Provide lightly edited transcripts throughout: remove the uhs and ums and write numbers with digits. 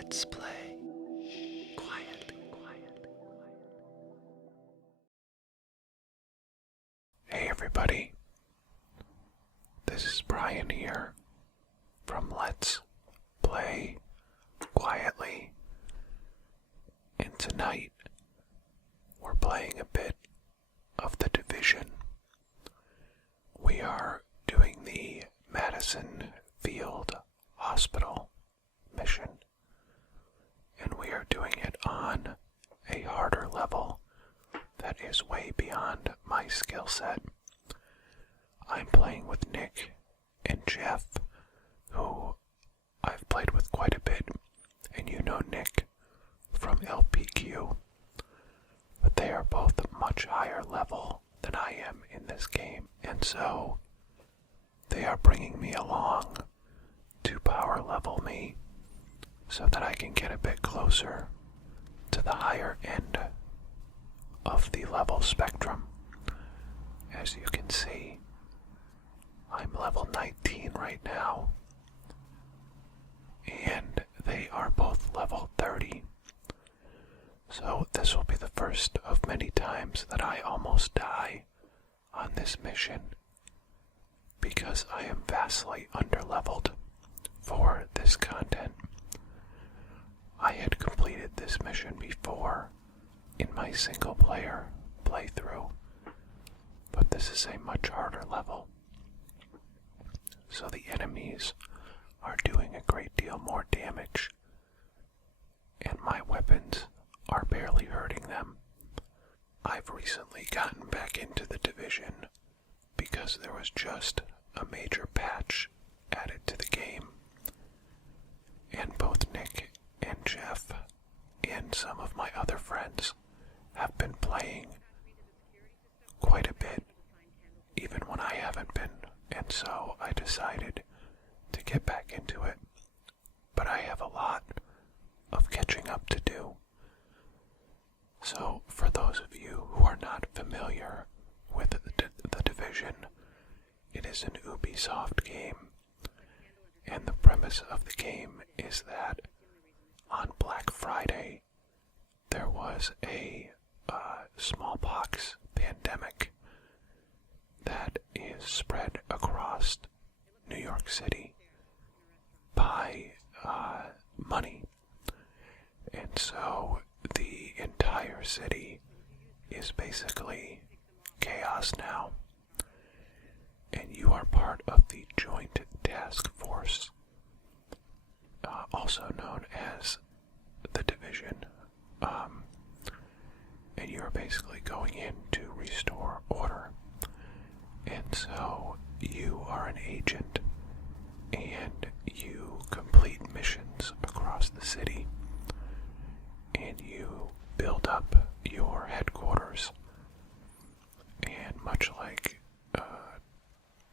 Let's play quietly. Hey everybody, this is Brian here from Let's Play Quietly, and tonight we're playing a bit of the Division. We are doing the Madison Field Hospital mission, and we are doing it on a harder level that is way beyond my skill set. I'm playing with Nick and Jeff, who I've played with quite a bit, and you know Nick from LPQ, but they are both much higher level than I am in this game, and so they are bringing me along to power level me so that I can get a bit closer to the higher end of the level spectrum. As you can see, I'm level 19 right now, and they are both level 30. So this will be the first of many times that I almost die on this mission, because I am vastly underleveled for this content. I had completed this mission before in my single player playthrough, but this is a much harder level. So the enemies are doing a great deal more damage, and my weapons are barely hurting them. I've recently gotten back into the Division because there was just a major patch added to the game, and both Nick and Jeff and some of my other friends have been playing quite a bit, even when I haven't been, and so I decided to get back into it. But I have a lot of catching up to do. So for those of you who are not familiar with the Division, it is an Ubisoft game, and the premise of the game is that on Black Friday there was a smallpox pandemic that is spread across New York City by money, and so the entire city is basically chaos now, and you are part of the Joint Task Force, also known as the Division, and you're basically going in to restore order. And so you are an agent, and you complete missions across the city, and you build up your headquarters. And much like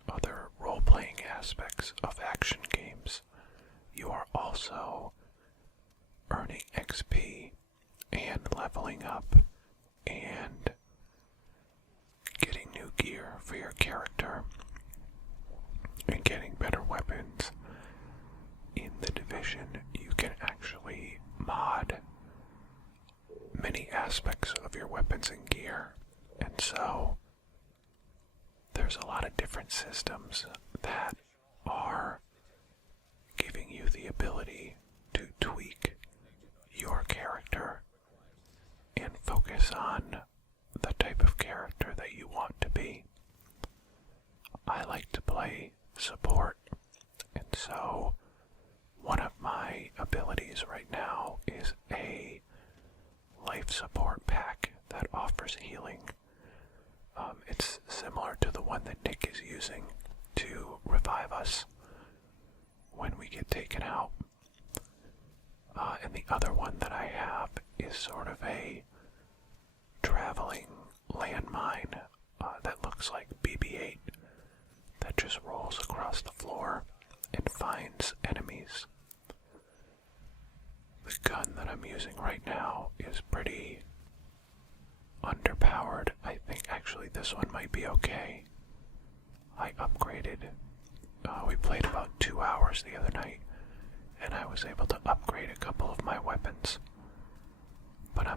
other role-playing aspects of action games, you are also earning XP and leveling up and getting new gear for your character and getting better weapons. In the Division, you can actually mod many aspects of your weapons and gear, and so there's a lot of different systems that are giving you the ability to tweak your character and focus on the type of character that you want to be. I like to play support, and so one of my abilities right now is a life support pack that offers healing. It's similar to the one that Nick is using to revive us when we get taken out. And the other one that I have is sort of a traveling landmine that looks like BB-8 that just rolls across the floor and finds enemies. The gun that I'm using right now is pretty underpowered. I think actually this one might be okay. I upgraded. We played about 2 hours the other night, and I was able to upgrade a couple of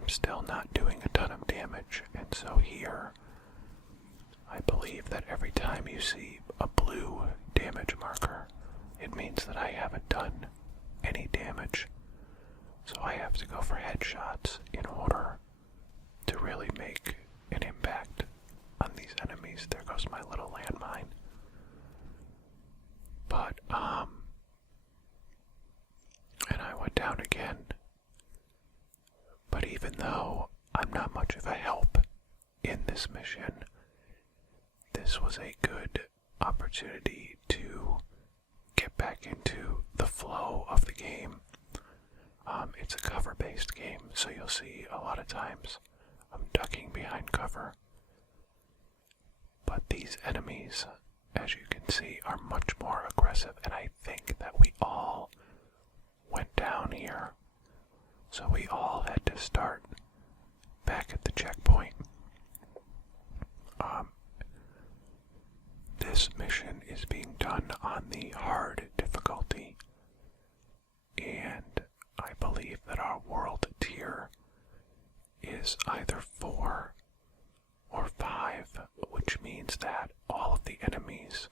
still not doing a ton of damage, and so here, I believe that every time you see a blue damage marker, it means that I haven't done any damage. So I have to go for headshots in order to really make an impact on these enemies. There goes my little landmine. But, and I went down again. But even though I'm not much of a help in this mission, this was a good opportunity to get back into the flow of the game. It's a cover-based game, so you'll see a lot of times I'm ducking behind cover. But these enemies, as you can see, are much more aggressive, and I think that we all went down here. So we all had to start back at the checkpoint. This mission is being done on the hard difficulty, and I believe that our world tier is either 4 or 5, which means that all of the enemies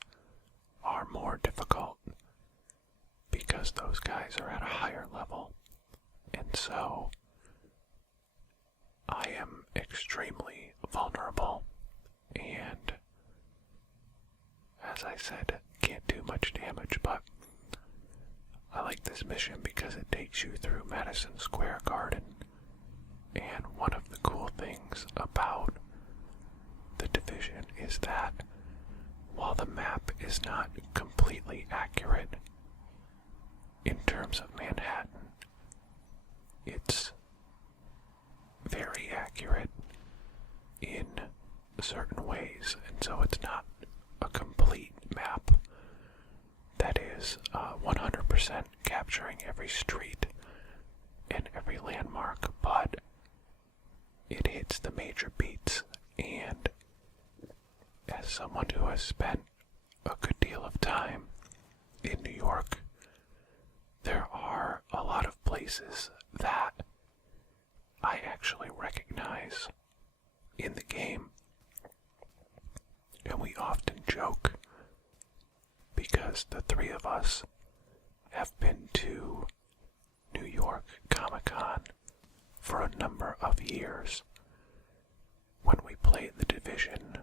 are more difficult because those guys are at a higher level. And so I am extremely vulnerable, and as I said, can't do much damage, but I like this mission because it takes you through Madison Square Garden. And one of the cool things about the Division is that while the map is not completely accurate in terms of Manhattan, it's very accurate in certain ways, and so it's not a complete map that is 100% capturing every street and every landmark, but it hits the major beats. And as someone who has spent a good deal of time in New York, there are a lot of places that I actually recognize in the game. And we often joke because the three of us have been to New York Comic-Con for a number of years. When we play the Division,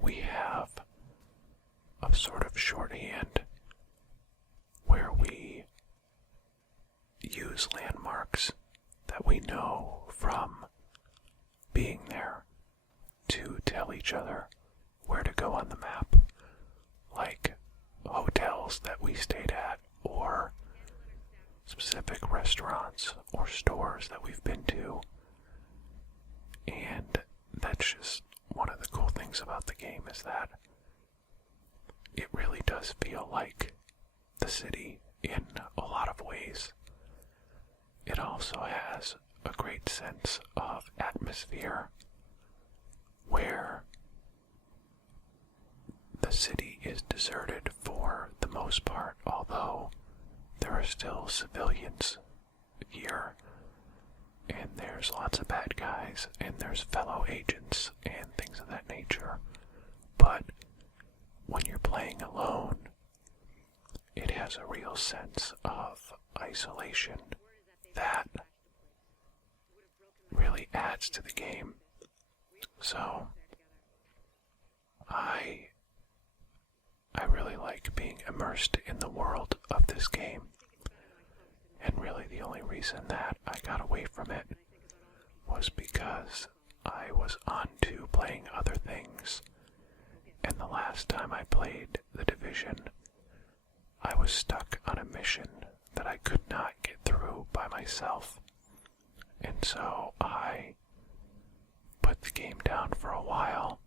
we have a sort of shorthand where we use landmarks that we know from being there to tell each other where to go on the map, like hotels that we stayed at, or specific restaurants or stores that we've been to. And that's just one of the cool things about the game, is that it really does feel like the city in a lot of ways. It also has a great sense of atmosphere where the city is deserted for the most part, although there are still civilians here, and there's lots of bad guys, and there's fellow agents and things of that nature. But when you're playing alone, it has a real sense of isolation that really adds to the game. So I really like being immersed in the world of this game, and really the only reason that I got away from it was because I was on to playing other things, and the last time I played The Division, I was stuck on a mission that I could not get through by myself, and so I put the game down for a while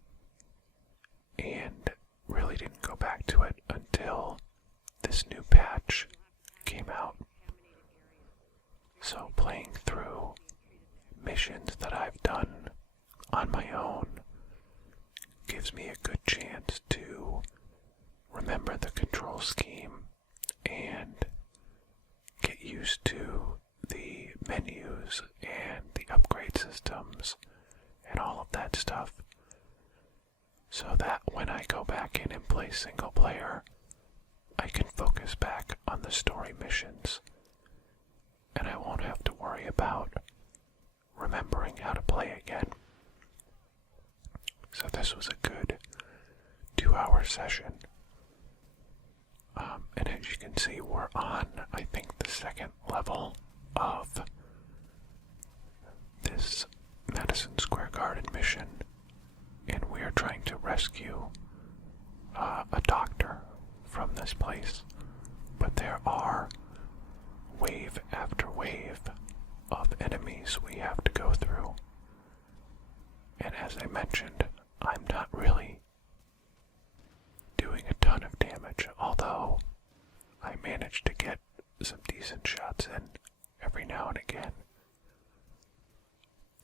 and really didn't go back to it until this new patch came out. So playing through missions that I've done on my own gives me a good chance to remember the control scheme and get used to the menus and the upgrade system systems and all of that stuff, so that when I go back in and play single player, I can focus back on the story missions, and I won't have to worry about remembering how to play again. So this was a good 2-hour session. And as you can see, we're on, I think, the second level of this Madison Square Garden mission, and we are trying to rescue a doctor from this place. But there are wave after wave of enemies we have to go through. And as I mentioned, I'm not really doing a ton of damage, although I managed to get some decent shots in every now and again.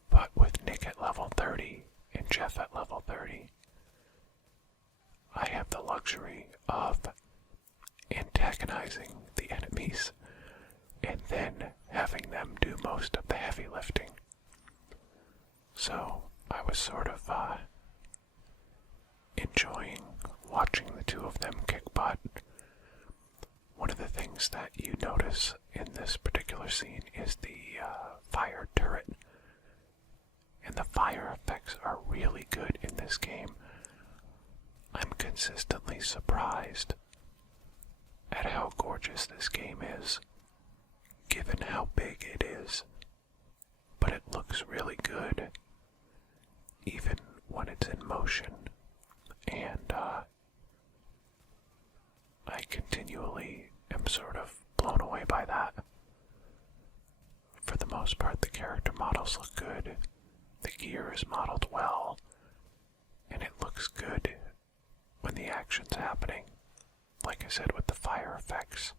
But with Nick at level 30 and Jeff at level 30, I have the luxury of antagonizing the enemies and then having them do most of the heavy lifting. So I was sort of enjoying watching the two of them kick butt. One of the things that you notice in this particular scene is the fire turret. And the fire effects are really good in this game. I'm consistently surprised at how gorgeous this game is, given how big it is. But it looks really good, even when it's in motion. And I continually am sort of blown away by that. For the most part, the character models look good, the gear is modeled well, and it looks good when the action's happening, like I said, with the fire effects.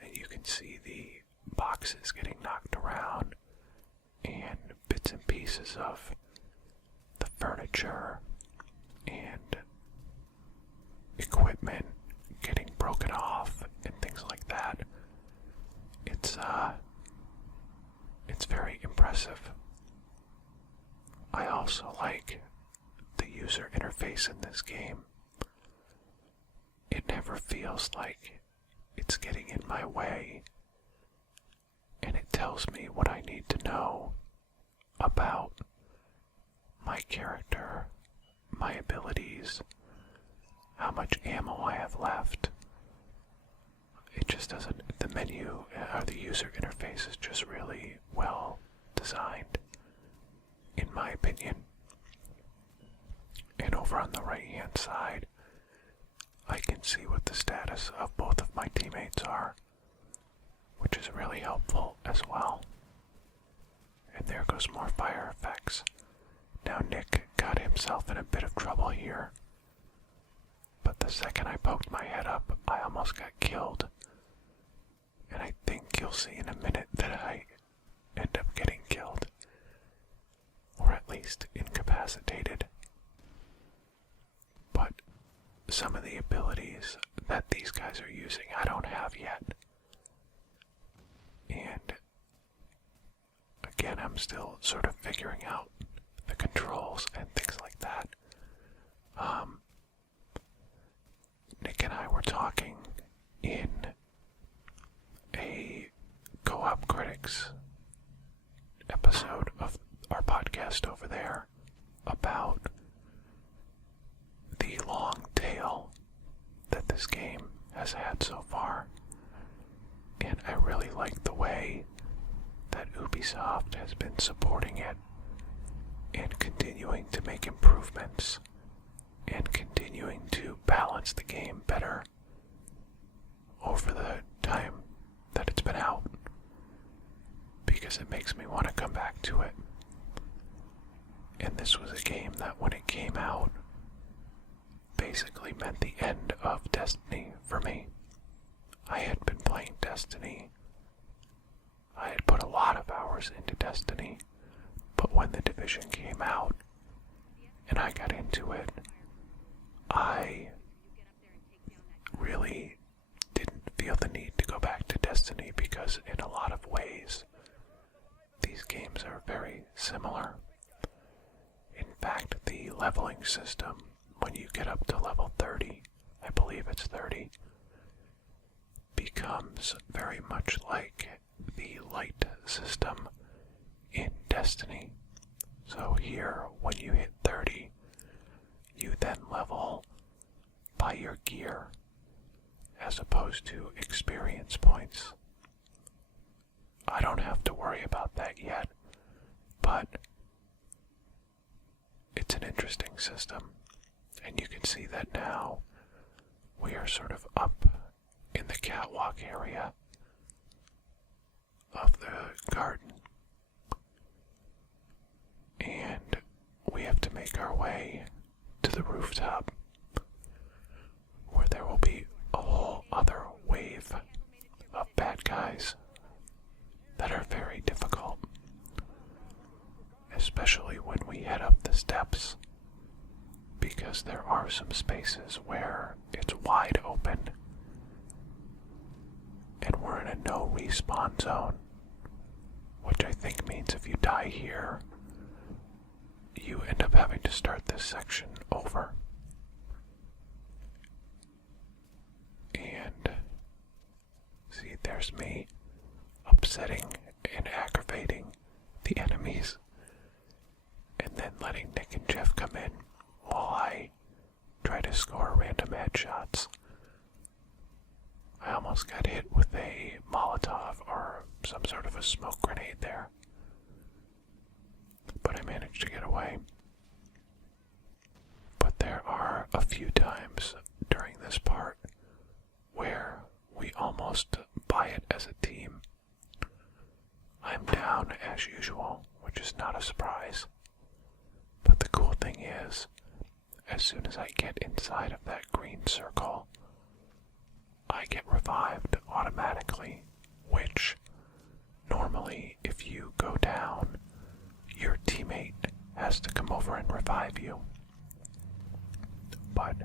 And you can see the boxes getting knocked around, and bits and pieces of the furniture and equipment getting broken off and things like that. It's very impressive. I also like the user interface in this game. It never feels like it's getting in my way, and it tells me what I need to know about my character, my abilities, how much ammo I have left. It just doesn't, the menu or the user interface is just really well designed, in my opinion. And over on the right hand side, I can see what the status of both of my teammates are, which is really helpful as well. And there goes more fire effects. Now Nick got himself in a bit of trouble here, but the second I poked my head up, I almost got killed. And I think you'll see in a minute that I end up getting killed, or at least incapacitated. But some of the abilities that these guys are using I don't have yet. And again, I'm still sort of figuring out the controls and things like that. Nick and I were talking in a Co-op Critics episode of our podcast over there about the long tail that this game has had so far. And I really like the way that Ubisoft has been supporting it and continuing to make improvements and continuing to balance the game better over the time that it's been out, because it makes me want to come back to it. And this was a game that when it came out basically meant the end of Destiny for me. I had been playing Destiny. I had put a lot of hours into Destiny, but when the Division came out and I got into it, I really didn't feel the need to go back to Destiny, because in a lot of ways these games are very similar. In fact, the leveling system, when you get up to level 30, I believe it's 30, becomes very much like the light system in Destiny. So here, when you hit 30, you then level by your gear as opposed to experience points. I don't have to worry about that yet, but it's an interesting system, and you can see that now we are sort of up in the catwalk area of the garden, and we have to make our way to the rooftop, where there will be a whole other wave of bad guys that are very difficult, especially when we head up the steps, because there are some spaces where it's wide open and we're in a no respawn zone, which I think means if you die here, you end up having to start this section over. And see, there's me upsetting and aggravating the enemies, and then letting Nick and Jeff come in while I try to score random headshots. I almost got hit with a Molotov or some sort of a smoke grenade there, but I managed to get away. But there are a few times during this part where we almost buy it as a team. I'm down as usual, which is not a surprise. But the cool thing is, as soon as I get inside of that green circle, I get revived automatically, which normally if you go down, your teammate has to come over and revive you. But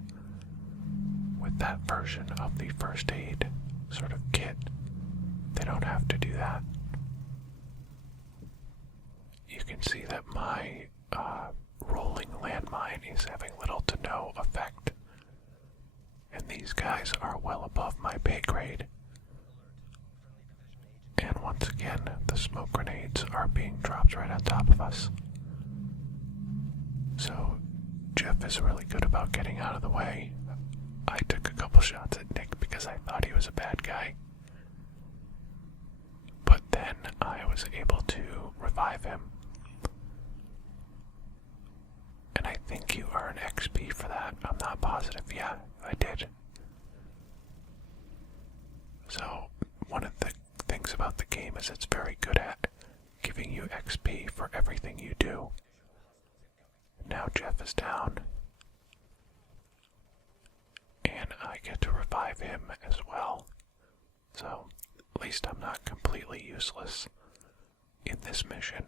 with that version of the first aid sort of kit, they don't have to do that. You can see that my rolling landmine is having little to no effect, and these guys are well above my pay grade. And once again, the smoke grenades are being dropped right on top of us. So Jeff is really good about getting out of the way. I took a couple shots at Nick because I thought he was a bad guy, but then I was able to revive him. And I think you earn XP for that. I'm not positive. Yeah, I did. So, one of the things about the game is it's very good at giving you XP for everything you do. Now Jeff is down, and I get to revive him as well. So, at least I'm not completely useless in this mission.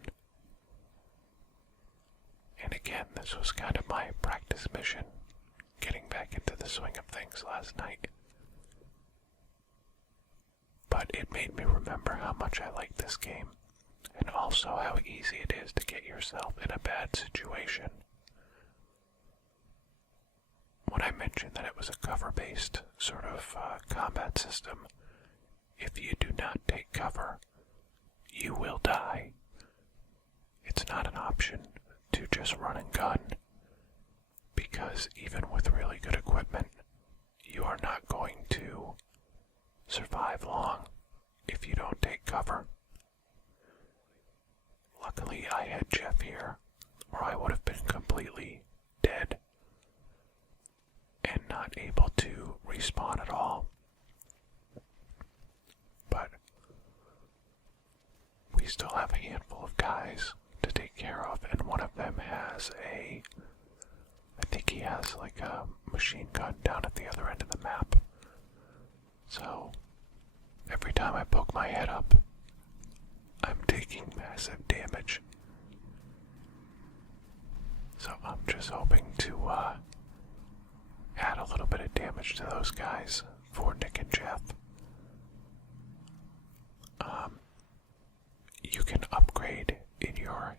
And again, this was kind of my practice mission, getting back into the swing of things last night. But it made me remember how much I like this game, and also how easy it is to get yourself in a bad situation. When I mentioned that it was a cover-based sort of combat system, if you do not take cover, you will die. It's not an option to just run and gun, because even with really good equipment, you are not going to survive long if you don't take cover. Luckily, I had Jeff here, or I would have been completely dead and not able to respawn at all. But we still have a handful of guys to take care of, and one of them has I think he has like a machine gun down at the other end of the map. So every time I poke my head up, I'm taking massive damage. So I'm just hoping to add a little bit of damage to those guys for Nick and Jeff. You can upgrade in your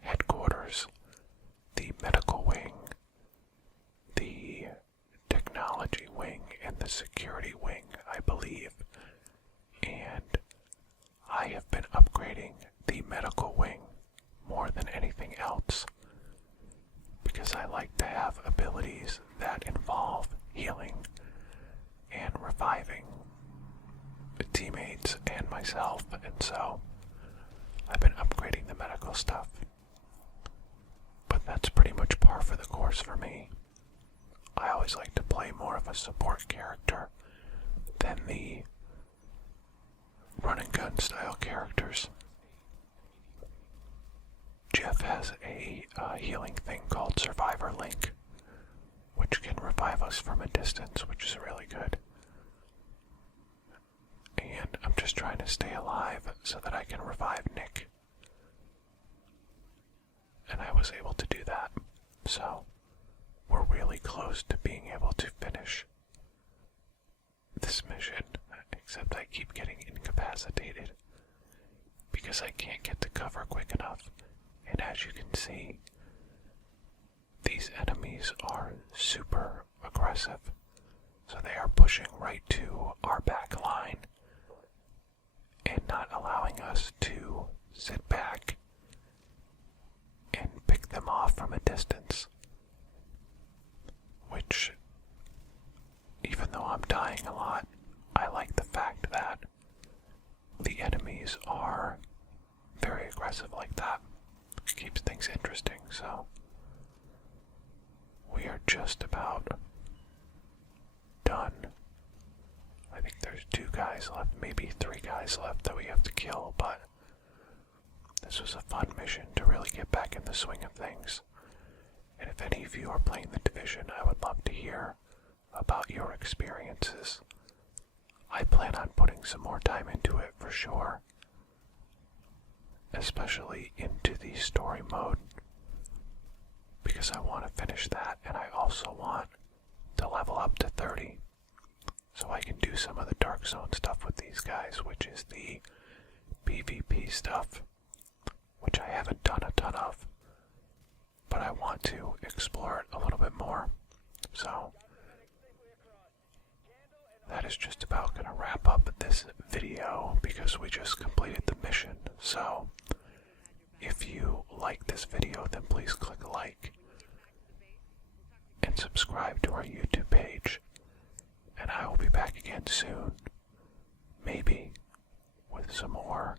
have been upgrading the medical wing more than anything else because I like to have abilities that involve healing and reviving the teammates and myself, and so I've been upgrading the medical stuff. But that's pretty much par for the course for me. I always like to play more of a support character than the run and gun style characters. Jeff has a healing thing called Survivor Link, which can revive us from a distance, which is really good. And I'm just trying to stay alive so that I can revive Nick. And I was able to do that. So, we're really close to being able to finish this mission, except I keep getting incapacitated because I can't get to cover quick enough. And as you can see, these enemies are super aggressive. So they are pushing right to our back line and not allowing us to sit back and pick them off from a distance. Which, even though I'm dying a lot, I like the fact that the enemies are very aggressive like that. It keeps things interesting, so we are just about done. I think there's 2 guys left, maybe 3 guys left that we have to kill, but this was a fun mission to really get back in the swing of things. And if any of you are playing the Division, I would love to hear about your experiences. I plan on putting some more time into it for sure, especially into the story mode, because I want to finish that, and I also want to level up to 30 so I can do some of the Dark Zone stuff with these guys, which is the PvP stuff, which I haven't done a ton of, but I want to explore it a little bit more. So that is just about going to wrap up this video because we just completed the mission. So if you like this video, then please click like and subscribe to our YouTube page. And I will be back again soon, maybe with some more